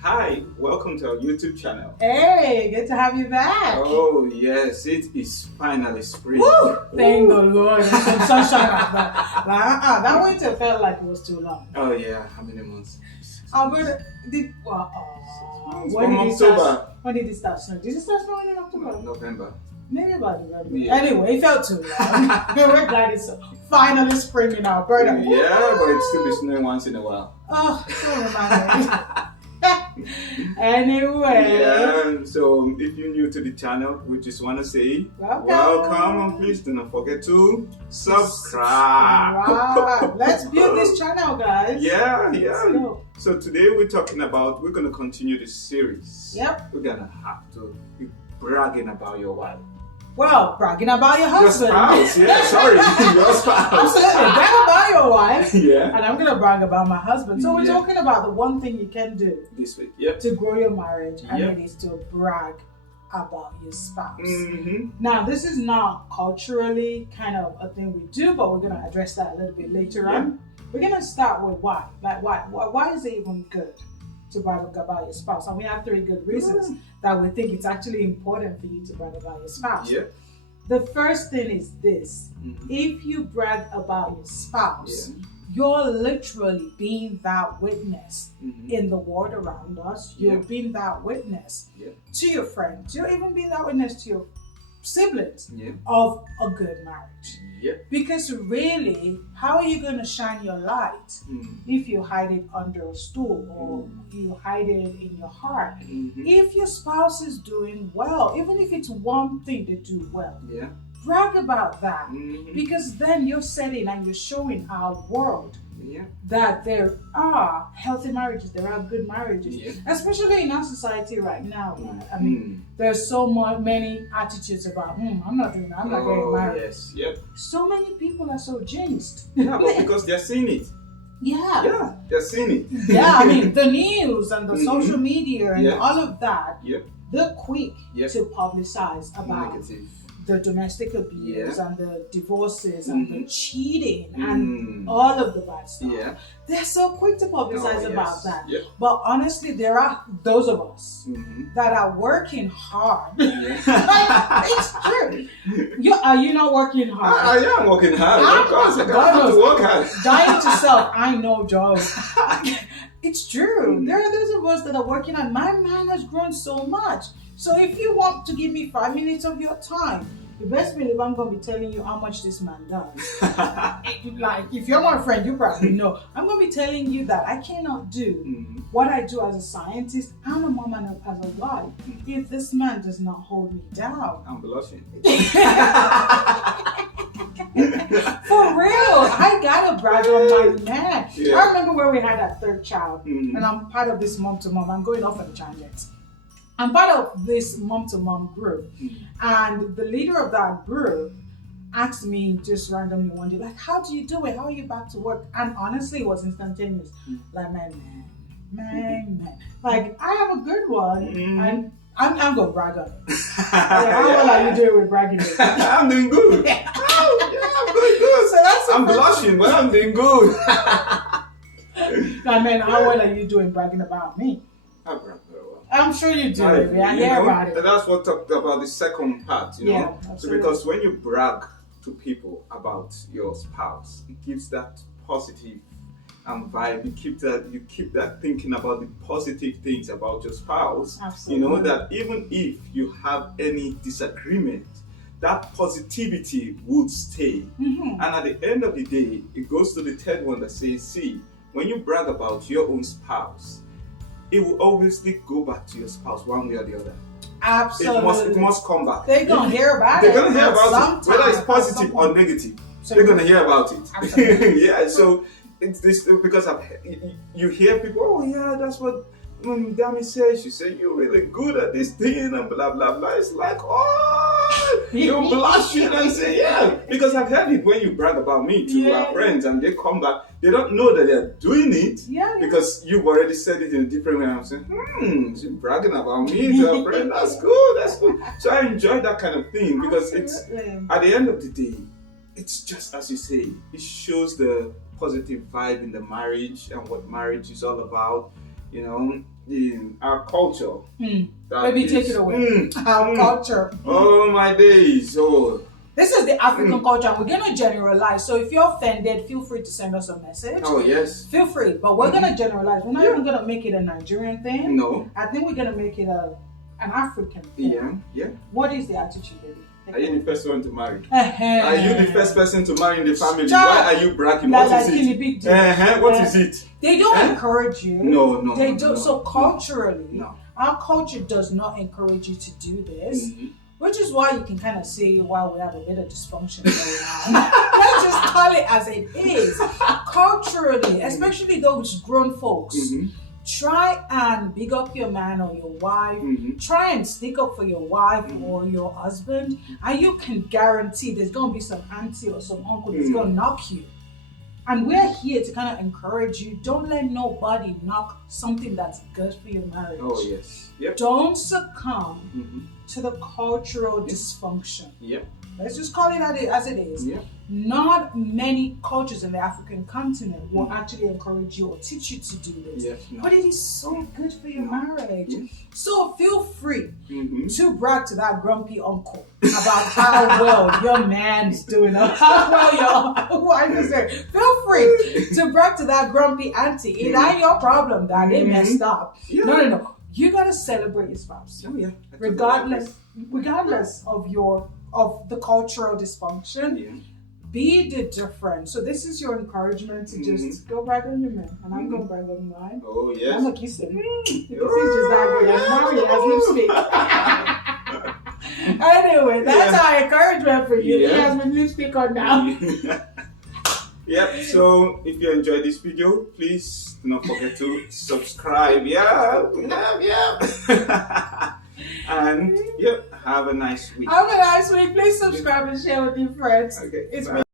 Hi, welcome to our YouTube channel. Hey, good to have you back. Oh yes, it is finally spring. Woo! Thank the Lord. There's some sunshine out there. That winter felt like it was too long. Oh yeah, how many months? When did it start snowing? Did it start snowing in October? November. Maybe about November. Yeah. Anyway, it felt too long. We're glad it's finally spring in Alberta. Yeah, but it still be snowing once in a while. Oh, don't remind me. Anyway. Yeah, so if you're new to the channel, we just want to say welcome, and please do not forget to subscribe. Right. Let's build this channel, guys. Yeah. Let's go. So today we're going to continue this series. Yep. We're going to have to be bragging about your wife. Well, bragging about your husband. Your spouse, yeah, sorry, your spouse. Absolutely, brag about your wife. Yeah. And I'm going to brag about my husband. So we're Yeah. talking about the one thing you can do This week, yep. to grow your marriage, and Yep. it is to brag about your spouse. Mm-hmm. Now, this is not culturally kind of a thing we do, but we're going to address that a little bit later on. We're going to start with why. Like, why is it even good to brag about your spouse? And we have 3 good reasons that we think it's actually important for you to brag about your spouse. Yeah. The first thing is this. Mm-hmm. If you brag about your spouse, Yeah. you're literally being that witness Mm-hmm. in the world around us. You're Yeah. being that witness Yeah. to your friends. You're even being that witness to your siblings Yeah. of a good marriage. Yeah. Because really, how are you going to shine your light Mm-hmm. if you hide it under a stool or you hide it in your heart? Mm-hmm. If your spouse is doing well, even if it's one thing they do well, Yeah. brag about that. Mm-hmm. Because then you're setting and you're showing our world Yeah. that there are healthy marriages, there are good marriages, Yeah. especially in our society right now. I mean, there's so many attitudes about, I'm not doing that, I'm not getting married. Yes. Yep. So many people are so jinxed. Yeah, but because they're seeing it. Yeah. Yeah, they're seeing it. Yeah, I mean, the news and the Mhm. social media and Yeah. all of that, Yep. they're quick Yep. to publicize about Negative. the domestic abuse Yeah. and the divorces and the Mhm. cheating and Mm. all of the bad stuff. Yeah. They're so quick to publicize Oh, about yes. that. Yep. But honestly, there are those of us Mm-hmm. that are working hard. Yeah. It's true. Are you not working hard? I am working hard. I Of course, I God have to knows. work hard. Dying to self, I know, Joe. It's true. Mm. There are those of us that are working hard. My man has grown so much. So if you want to give me 5 minutes of your time, the best believe I'm going to be telling you how much this man does. Like, if you're my friend, you probably know. I'm going to be telling you that I cannot do Mhm. what I do as a scientist and a mom and as a wife if this man does not hold me down. I'm blushing. For real, I gotta brag on my man. Yeah. I remember when we had our 3rd child, Mhm. and I'm part of this mom to mom. I'm going off on a tangent. I'm part of this mom to mom group, and the leader of that group asked me just randomly one day, like, "How do you do it? How are you back to work?" And honestly, it was instantaneous. Like, man, like I have a good one, and I'm gonna brag on it. Like, how well are you doing with bragging? I'm doing good. Oh, yeah, I'm doing good. So that's the I'm first blushing, but I'm doing good. I mean, how well are you doing bragging about me? I brag very well. I'm sure you do. Right, I you hear know, about it. and that's what talked about the second part, you Yeah, know. So absolutely. because when you brag to people about your spouse, it gives that positive vibe. You keep that thinking about the positive things about your spouse. Absolutely. You know that even if you have any disagreement, that positivity would stay. Mhm. And at the end of the day, it goes to the third one that says, see, when you brag about your own spouse, it will obviously go back to your spouse one way or the other. Absolutely. It must come back. They're gonna hear about They're it. gonna hear at about some it, whether it's time, at positive some or point. negative. So They're gonna hear about it. Absolutely. Yeah, so it's this because you hear people, oh yeah, that's what Dami said. She said you're really good at this thing and blah blah blah. It's like, oh, you're blushing and say yeah, because I've heard it when you brag about me to Yeah. our friends and they come back, they don't know that they're doing it. Yeah. Because you've already said it in a different way. I'm saying, she's bragging about me to her friend. That's good, that's good. So I enjoy that kind of thing because it's Absolutely. at the end of the day, it's just as you say, it shows the positive vibe in the marriage and what marriage is all about. You know, in our culture. that Maybe is- take it away. Our culture. Oh my days! Oh, This is the African culture, and we're going to generalize. So if you're offended, feel free to send us a message. oh yes. Feel free, but we're going to generalize. We're not even going to make it a Nigerian thing. No. I think we're going to make it an African thing. Yeah. Yeah. What is the attitude, baby? Are you the first one to marry? Uh-huh. Are you the first person to marry in the family? Stop. Why are you bragging? Like What is in the it? big deal. What is it? They don't Eh? encourage you. No, no. They no, don't. no, So no. culturally, No. our culture does not encourage you to do this. Mhm. Which is why you can kind of see why we have a bit of dysfunction going on. Let's just call it as it is. Culturally, especially those grown folks, Mhm. try and big up your man or your wife. Mhm. Try and stick up for your wife or your husband, and you can guarantee there's going to be some auntie or some uncle that's going to knock you. And we're here to kind of encourage you. Don't let nobody knock something that's good for your marriage. Oh yes. Yep. Don't succumb Mhm. to the cultural dysfunction. Yep. Let's just call it as it is. Yep. Not many cultures in the African continent will actually encourage you or teach you to do this. Yes. No. But it is so good for your marriage. Yes. So feel free Mhm. to brag to that grumpy uncle about how well your man's doing or how well your wife is doing. Feel free to brag to that grumpy auntie. It ain't your problem that they messed up. Yeah. No. You gotta celebrate your spouse. Oh yeah. Regardless of the cultural dysfunction. Yeah. Be the different. So this is your encouragement to just go brag on your man, and I'm gonna brag on mine. Oh I'm yes. gonna kiss him. He's just that good. I'm married as lipstick. Anyway, that's our encouragement for you. He Yeah. has been lipstick on now. Yep. So if you enjoyed this video, please do not forget to subscribe. Yeah. And yep. Have a nice week. Have a nice week. Please subscribe and share with your friends. Okay. It's bye. been